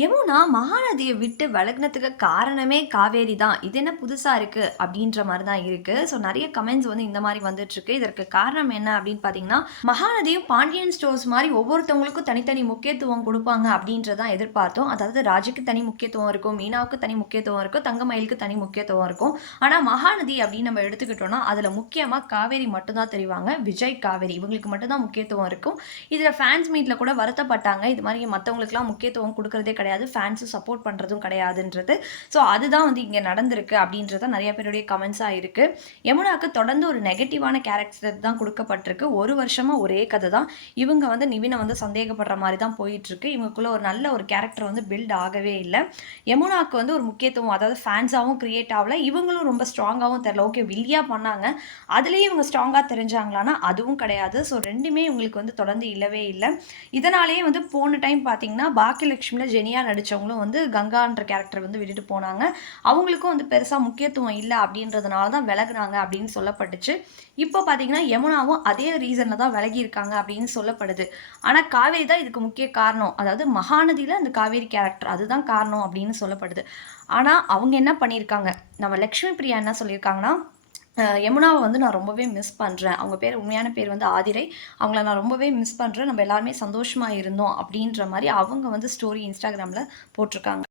யமுனா மகாநதிய விட்டு விலகுனதுக்கு காரணமே காவேரி தான். இது என்ன புதுசா இருக்கு? அப்படின்ற மாரி தான் இருக்கு. ஸோ நெறைய கமெண்ட்ஸ் வந்து இந்த மாரி வந்துட்டுருக்கு. இதற்கு காரணம் என்ன அப்படின்னு பார்த்தீங்கன்னா, மகாநதியும் பாண்டியன் ஸ்டோர்ஸ் மாரி ஒவ்வொருத்தவங்களுக்கும் தனித்தனி முக்கியத்துவம் குடுப்பாங்க அப்படின்றத தான் எதிர்பார்த்தோம். அதாவது ராஜுக்கு தனி முக்கியத்துவம் இருக்கும், மீனாவுக்கு தனி முக்கியத்துவம் இருக்கும், தங்கமயிலுக்கு தனி முக்கியத்துவம் இருக்கும். ஆனா மகாநதி அப்படின்னு நம்ம எடுத்துக்கிட்டோம்னா, அதுல முக்கியமா காவேரி மட்டும் தான் தெரிவாங்க. விஜய், காவேரி இவங்களுக்கு மட்டும் தான் முக்கியத்துவம் இருக்கும். இதுல ஃபேன்ஸ் மீட்ல கூட வருத்தப்பட்டாங்க. இது மாரி மத்தவங்களுக்குலாம் முக்கியத்துவம் குடுக்குறதே கிடையாது. ஃபேன்ஸும் சப்போர்ட் பண்றதும் கிடையாதுன்றது. ஸோ அதுதான் வந்து இங்க நடந்திருக்கு அப்படின்றது நெறைய பேருடைய கமெண்ட்ஸா இருக்கு. யமுனாக்கு தொடர்ந்து ஒரு நெகட்டிவான கேரக்டர் தான் குடுக்கப்பட்டிருக்கு. 1 வருஷமா ஒரே கத தான். இவங்க வந்து நிவின வந்து சந்தேகப்படுற மாரி தான் போயிட்டுருக்கு. இவங்களுக்குள்ள ஒரு நல்ல ஒரு கேரக்டர் வந்து பில்ட் ஆகவே இல்ல. யமுனாக்கு வந்து ஒரு முக்கியத்துவம் அதாவது ஃபேன்ஸாவும் கிரியேட் ஆவல. இவங்களும் ரொம்ப ஸ்ட்ராங்காவும் தெரியல. ஓகே வில்லியா பண்ணாங்க. அதுலயும் இவங்க ஸ்ட்ராங்கா தெரிஞ்சாங்களான்னா, அதுவும் கிடையாது. ஸோ 2மே இவங்களுக்கு வந்து தொடர்ந்து இல்லவே இல்ல. இதனாலேயே வந்து போன டைம் பார்த்தீங்கன்னா, பாக்கியலட்சுமில ஜெனியா நடிச்சவங்களும் வந்து கங்கான்ற கேரக்டர் வந்து விட்டுட்டு போனாங்க. அவங்களுக்கும் வந்து பெருசா முக்கியத்துவம் இல்ல அப்படின்றதுனால தான் விலகுனாங்க அப்படின்னு சொல்லப்பட்டுச்சு. இப்போ பார்த்தீங்கன்னா, யமுனாவும் அதே ரீசன்ல தான் விலகியிருக்காங்க அப்படின்னு சொல்லப்படுது. ஆனா, காவேரி தான் இதுக்கு முக்கிய காரணம். அதாவது மகாநதியில அந்த காவேரி கேரக்டர் அதுதான் காரணம் அப்படின்னு சொல்லப்படுது. ஆனா, அவங்க என்ன பண்ணியிருக்காங்க, நம்ம லக்ஷ்மி பிரியா என்ன சொல்லியிருக்காங்கன்னா, யமுனாவ வந்து நான் ரொம்பவே மிஸ் பண்றேன். அவங்க பேர் உண்மையான பேர் வந்து ஆதிரை. அவங்கள நான் ரொம்பவே மிஸ் பண்றேன். நம்ம எல்லாருமே சந்தோஷமா இருந்தோம். அப்படின்ற மாரி அவங்க வந்து ஸ்டோரி Instagramல போட்டிருக்காங்க.